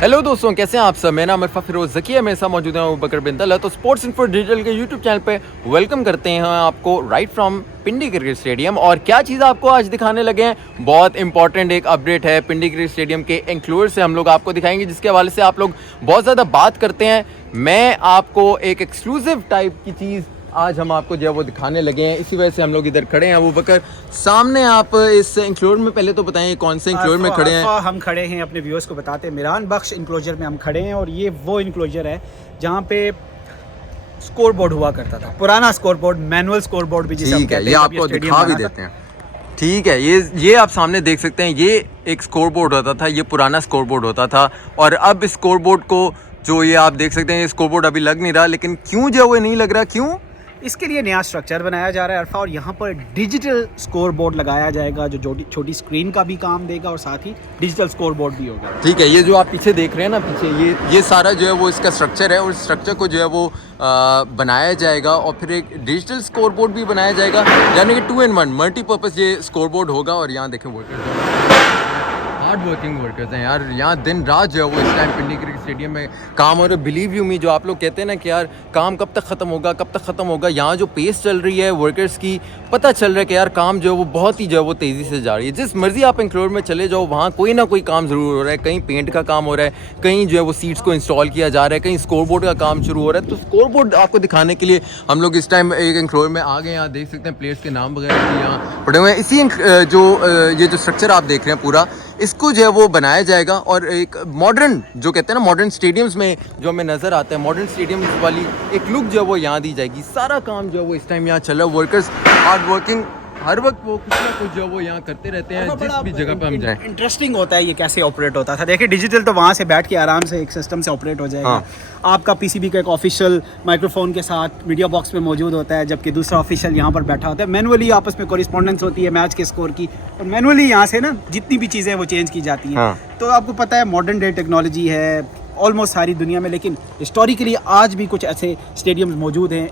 Hello दोस्तों, कैसे हैं आप सब। मेरा नाम इरफा फिरोज ज़की है, मेरे साथ मौजूद है अबू बकर बिन तलत। तो स्पोर्ट्स इन्फो डिजिटल के यूट्यूब चैनल पे वेलकम करते हैं आपको right from Pindi cricket stadium. और क्या चीज़ आपको आज दिखाने लगे हैं, बहुत इंपॉर्टेंट एक अपडेट है पिंडी क्रिकेट स्टेडियम के इंक्लूड से हम लोग आपको दिखाएंगे, जिसके हवाले से आप लोग बहुत ज़्यादा बात करते हैं। मैं आपको एक एक्सक्लूसिव टाइप की चीज़ आज हम आपको जो है वो दिखाने लगे हैं, इसी वजह से हम लोग इधर खड़े हैं। अबू बकर सामने आप इस इंक्लोजर में, पहले तो बताएं कौन से इंक्लोजर में खड़े हैं। हम खड़े हैं, अपने व्यूअर्स को बताते हैं, मिरान बख्श इंक्लोजर में हम खड़े हैं। और ये वो इंक्लोजर है जहाँ पे स्कोर बोर्ड हुआ करता था, पुराना score board, manual score board भी जिसे हम कहते हैं। ये आपको दिखा भी देते हैं। ठीक है, ये आप सामने देख सकते हैं, ये एक स्कोर बोर्ड होता था, ये पुराना स्कोर बोर्ड होता था। और अब इस स्कोर बोर्ड को जो ये आप देख सकते हैं, ये स्कोर बोर्ड अभी लग नहीं रहा, लेकिन क्यों जो वो नहीं लग रहा, क्यों? इसके लिए नया स्ट्रक्चर बनाया जा रहा है अरफा, और यहाँ पर डिजिटल स्कोर बोर्ड लगाया जाएगा जो छोटी स्क्रीन का भी काम देगा और साथ ही डिजिटल स्कोर बोर्ड भी होगा। ठीक है, ये जो आप पीछे देख रहे हैं ना, पीछे ये सारा जो है वो इसका स्ट्रक्चर है, और स्ट्रक्चर को जो है वो बनाया जाएगा और फिर एक डिजिटल स्कोर बोर्ड भी बनाया जाएगा, यानी कि 2 in 1 मल्टीपर्पज़ ये स्कोर बोर्ड होगा। और यहाँ देखें वर्कर्स, हार्ड वर्किंग वर्कर्स हैं यार, यहाँ दिन रात जो है वो इस टाइम पिंडी क्रिकेट स्टेडियम में काम हो रहा है। बिलीव यू मी, जो आप लोग कहते हैं ना कि यार काम कब तक ख़त्म होगा, यहाँ जो पेस चल रही है वर्कर्स की, पता चल रहा है कि यार काम जो है वो बहुत ही जो है वो तेज़ी से जा रही है। जिस मर्जी आप इंक्लोर में चले जाओ, वहाँ कोई ना कोई काम ज़रूर हो रहा है। कहीं पेंट का काम हो रहा है, कहीं जो है वो सीट्स को इंस्टॉल किया जा रहा है, कहीं स्कोर बोर्ड का काम शुरू हो रहा है। तो स्कोर बोर्ड आपको दिखाने के लिए हम लोग इस टाइम एक इंक्लोर में आ गए। यहाँ देख सकते हैं प्लेयर्स के नाम वगैरह भी यहाँ पड़े हुए हैं। इसी ये जो स्ट्रक्चर आप देख रहे हैं पूरा, इसको जो है वो बनाया जाएगा। और एक मॉडर्न, जो कहते हैं ना मॉडर्न स्टेडियम्स में जो हमें नज़र आता है, मॉडर्न स्टेडियम्स वाली एक लुक जो है वो यहाँ दी जाएगी। सारा काम जो है वो इस टाइम यहाँ चल रहा है। वर्कर्स हार्ड वर्किंग, हर वक्त वो कुछ ना कुछ जो वो यहाँ करते रहते हैं, जिस भी जगह पे हम जाएं। इंटरेस्टिंग होता है ये कैसे ऑपरेट होता था। देखिए डिजिटल तो वहाँ से बैठ के आराम से एक सिस्टम से ऑपरेट हो जाएगा। आपका पीसीबी का एक ऑफिशियल माइक्रोफोन के साथ मीडिया बॉक्स में मौजूद होता है, जबकि दूसरा ऑफिशियल यहाँ पर बैठा होता है। मैनुअली आपस में कॉरेस्पॉन्डेंस होती है मैच के स्कोर की, और मैनुअली यहाँ से ना जितनी भी चीज़ें वो चेंज की जाती हैं। तो आपको पता है मॉडर्न डे टेक्नोलॉजी है ऑलमोस्ट सारी दुनिया में, लेकिन हिस्टोरिकली आज भी कुछ ऐसे स्टेडियम्स मौजूद हैं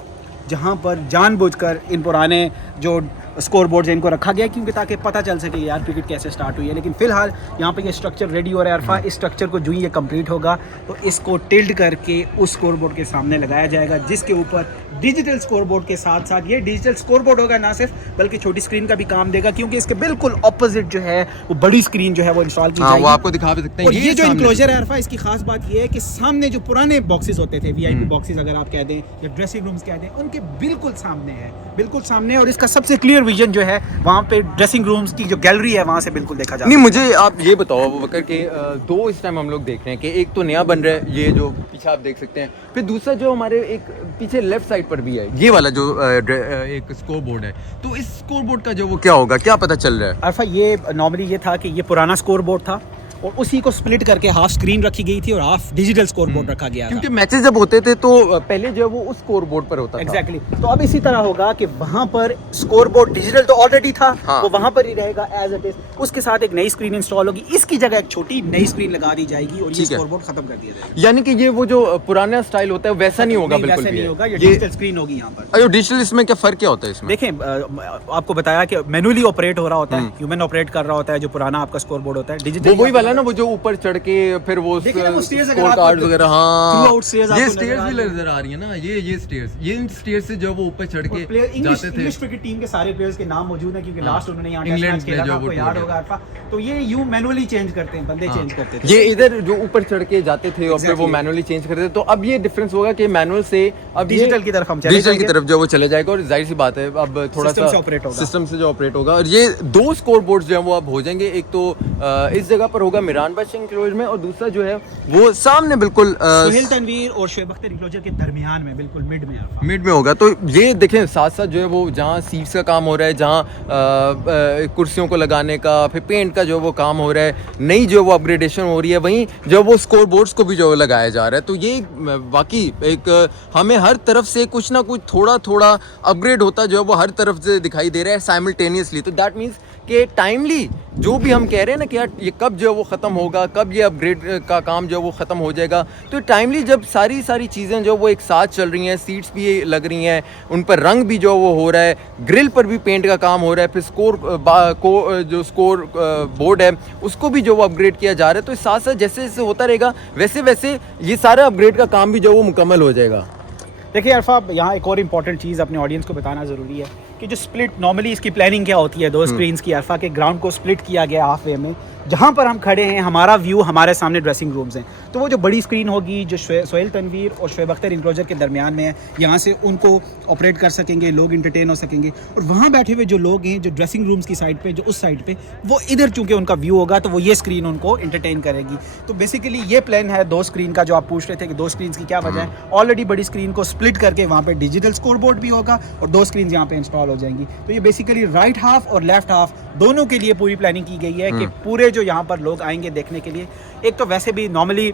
जहाँ पर जानबूझकर इन पुराने जो स्कोर बोर्ड इनको रखा गया, क्योंकि ताकि पता चल सके यार क्रिकेट कैसे स्टार्ट हुई है। लेकिन फिलहाल यहाँ पे ये स्ट्रक्चर रेडी हो रहा है अरफा। इस स्ट्रक्चर को जो ही ये कंप्लीट होगा तो इसको टिल्ड करके उस स्कोर बोर्ड के सामने लगाया जाएगा, जिसके ऊपर डिजिटल स्कोर बोर्ड के साथ साथ ये डिजिटल स्कोर बोर्ड होगा ना सिर्फ, बल्कि छोटी स्क्रीन का भी काम देगा, क्योंकि इसके बिल्कुल ऑपोजिट जो है वो बड़ी स्क्रीन जो है वो इंस्टॉल की जाएगी। वो आपको दिखा भी सकते हैं। और ये जो इंक्लोजर है अरफा, इसकी खास बात ये है कि सामने जो पुराने बॉक्सेस होते थे, वीआईपी बॉक्सेस अगर आप कह दें या ड्रेसिंग रूम्स कह दें, उनके बिल्कुल सामने है, बिल्कुल सामने। और इसका सबसे क्लियर विजन जो है वहाँ पे ड्रेसिंग रूम्स की जो गैलरी है वहाँ से बिल्कुल देखा जाता है। नहीं, मुझे आप ये बताओ अबू बकर के दो इस टाइम हम लोग देख रहे हैं कि एक तो नया बन रहा है, ये जो पीछे आप देख सकते हैं, फिर दूसरा जो हमारे एक पीछे लेफ्ट साइड पर भी है, ये वाला जो एक स्कोर बोर्ड है। तो इस स्कोर बोर्ड का जो वो क्या होगा, क्या पता चल रहा है? अरफा ये नॉर्मली ये था कि ये पुराना स्कोर बोर्ड था और उसी को स्प्लिट करके हाफ स्क्रीन रखी गई थी और हाफ डिजिटल स्कोर बोर्ड रखा गया था। क्योंकि मैचेस जब होते थे तो पहले जो है वो उस स्कोर बोर्ड पर होता था। एग्जैक्टली। तो अब इसी तरह होगा कि वहां पर स्कोर बोर्ड डिजिटल तो ऑलरेडी था, वो वहां पर ही रहेगा एज इट इज। उसके साथ एक नई स्क्रीन इंस्टॉल होगी, इसकी जगह एक छोटी नई स्क्रीन लगा दी जाएगी और ये स्कोर बोर्ड खत्म कर दिया जाएगा। यानी कि ये वो जो पुराना स्टाइल होता है वैसा नहीं होगा, बिल्कुल वैसा नहीं होगा। ये डिजिटल स्क्रीन होगी यहाँ पर। अरे डिजिटल, इसमें क्या फर्क क्या होता है इसमें? देखें, आपको बताया कि मैनुअली ऑपरेट हो रहा होता है, ह्यूमन ऑपरेट कर रहा होता है जो पुराना आपका स्कोर बोर्ड होता है। डिजिटल वही वाला ना, वो जो ऊपर चढ़ के फिर वो स्कोर कार्ड वगैरह, हाँ ये स्टेयर्स भी नजर आ रही है ना, ये स्टेयर्स से जो वो ऊपर चढ़ के जाते थे। इंग्लिश क्रिकेट टीम के सारे प्लेयर्स के नाम मौजूद हैं, क्योंकि लास्ट उन्होंने यहाँ टेस्ट मैच खेला था, आपको याद होगा अरफा। तो ये यूं मैनुअली चेंज करते हैं, बंदे चेंज करते थे। ये इधर जो ऊपर चढ़ के जाते थे और फिर वो मैनुअली चेंज करते थे। तो अब ये डिफरेंस होगा कि मैनुअल से अब डिजिटल की तरफ हम चले डिजिटल की तरफ जो वो चले जाएगा। और जाहिर सी बात है अब थोड़ा सा सिस्टम से जो ऑपरेट होगा। और ये दो स्कोर बोर्ड्स जो है वो अब हो जाएंगे। एक तो इस जगह पर होगा मिरान बख्श इंक्लोजर में, और दूसरा जो है वो सामने बिल्कुल सोहेल तनवीर और शोएब अख्तर इंक्लोजर के दरमियान में, बिल्कुल मिड में होगा। तो ये देखें साथ साथ जो है वो जहाँ सीट्स का काम हो रहा है, जहाँ कुर्सियों को लगाने का, फिर पेंट का जो वो काम हो रहा है, नई जो वो अपग्रेडेशन हो रही है, वहीं जो वो स्कोर बोर्ड्स को भी जो लगाया जा रहा है। तो ये वाकई एक हमें हर तरफ से कुछ ना कुछ थोड़ा थोड़ा अपग्रेड होता जो है वो हर तरफ से दिखाई दे रहा है साइमल्टेनियसली। तो दैट मीन्स कि टाइमली जो भी हम कह रहे हैं ना कि यार ये कब जो है वो ख़त्म होगा, कब ये अपग्रेड का काम जो है वो ख़त्म हो जाएगा। तो टाइमली जब सारी चीज़ें जो वो एक साथ चल रही हैं, सीट्स भी लग रही हैं, उन पर रंग भी जो वो हो रहा है, ग्रिल पर भी पेंट का काम हो रहा है, फिर जो स्कोर बोर्ड है उसको भी जो वो अपग्रेड किया जा रहा है। तो साथ साथ जैसे जैसे होता रहेगा वैसे वैसे ये सारा अपग्रेड का काम भी जो वो मुकम्मल हो जाएगा। देखिए अरफाब, यहाँ एक और इम्पॉर्टेंट चीज़ अपने ऑडियंस को बताना ज़रूरी है कि जो स्प्लिट नॉर्मली इसकी प्लानिंग क्या होती है, 2 स्क्रीन्स की। अरफा के ग्राउंड को स्प्लिट किया गया हाफ वे में, जहाँ पर हम खड़े हैं हमारा व्यू, हमारे सामने ड्रेसिंग रूम्स हैं। तो वो जो बड़ी स्क्रीन होगी जो सोहेल तनवीर और शोएब अख्तर इंक्लोजर के दरमियान में है, यहाँ से उनको ऑपरेट कर सकेंगे, लोग इंटरटेन हो सकेंगे। और वहाँ बैठे हुए जो लोग हैं जो ड्रेसिंग रूम्स की साइड पे, जो उस साइड पे, वो इधर चूँकि उनका व्यू होगा तो वो ये स्क्रीन उनको इंटरटेन करेगी। तो बेसिकली ये प्लान है 2 स्क्रीन का, जो आप पूछ रहे थे कि 2 स्क्रीन की क्या वजह है। ऑलरेडी बड़ी स्क्रीन को स्प्लिट करके वहाँ पर डिजिटल स्कोर बोर्ड भी होगा और 2 स्क्रीन यहाँ पे इंस्टॉल हो जाएंगी। तो ये बेसिकली राइट हाफ और लेफ्ट हाफ दोनों के लिए पूरी प्लानिंग की गई है कि पूरे जो यहाँ पर लोग आएंगे देखने के लिए, एक तो वैसे भी नॉर्मली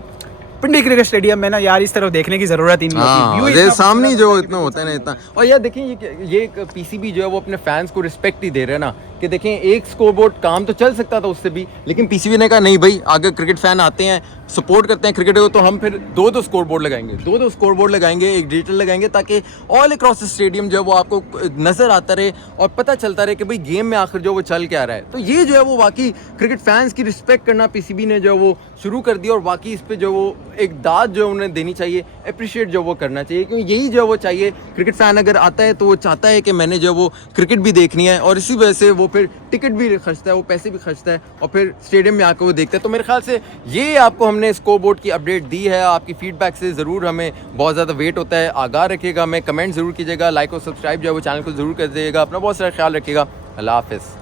पिंडी क्रिकेट स्टेडियम में ना यार इस तरफ देखने की जरूरत ही नहीं होती, ये सामने जो इतना होता है ना इतना। और यार देखें ये पीसीबी जो है वो अपने फैंस को रिस्पेक्ट ही दे रहे हैं ना, कि देखें एक स्कोरबोर्ड काम तो चल सकता था उससे भी, लेकिन पीसीबी ने कहा नहीं भाई, अगर क्रिकेट फैन आते हैं, सपोर्ट करते हैं क्रिकेट को, तो हम फिर 2 स्कोरबोर्ड लगाएंगे, 2 स्कोरबोर्ड लगाएंगे, एक डिजिटल लगाएंगे, ताकि ऑल अक्रॉस स्टेडियम जो है वो आपको नजर आता रहे और पता चलता रहे कि भाई गेम में आखिर जो वो चल क्या रहा है। तो ये जो है वो वाकई क्रिकेट फैंस की रिस्पेक्ट करना पीसीबी ने जो वो शुरू कर दिया, और वाकई इस पर जो वो एक दाद जो उन्हें देनी चाहिए, अप्रिशिएट जो वो करना चाहिए, क्योंकि यही जो वो चाहिए। क्रिकेट फैन अगर आता है तो वो चाहता है कि मैंने जो वो क्रिकेट भी देखनी है, और इसी वजह से वो फिर टिकट भी खर्चता है, वो पैसे भी खर्चता है, और फिर स्टेडियम में आकर वो देखता है। तो मेरे ख्याल से ये आपको हमने स्कोरबोर्ड की अपडेट दी है। आपकी फीडबैक से ज़रूर हमें बहुत ज़्यादा वेट होता है, आगाह रखिएगा, हमें कमेंट ज़रूर कीजिएगा, लाइक और सब्सक्राइब जो है वो चैनल को ज़रूर कर दीजिएगा। अपना बहुत सारा ख्याल रखिएगा। अल्लाह हाफ़िज़।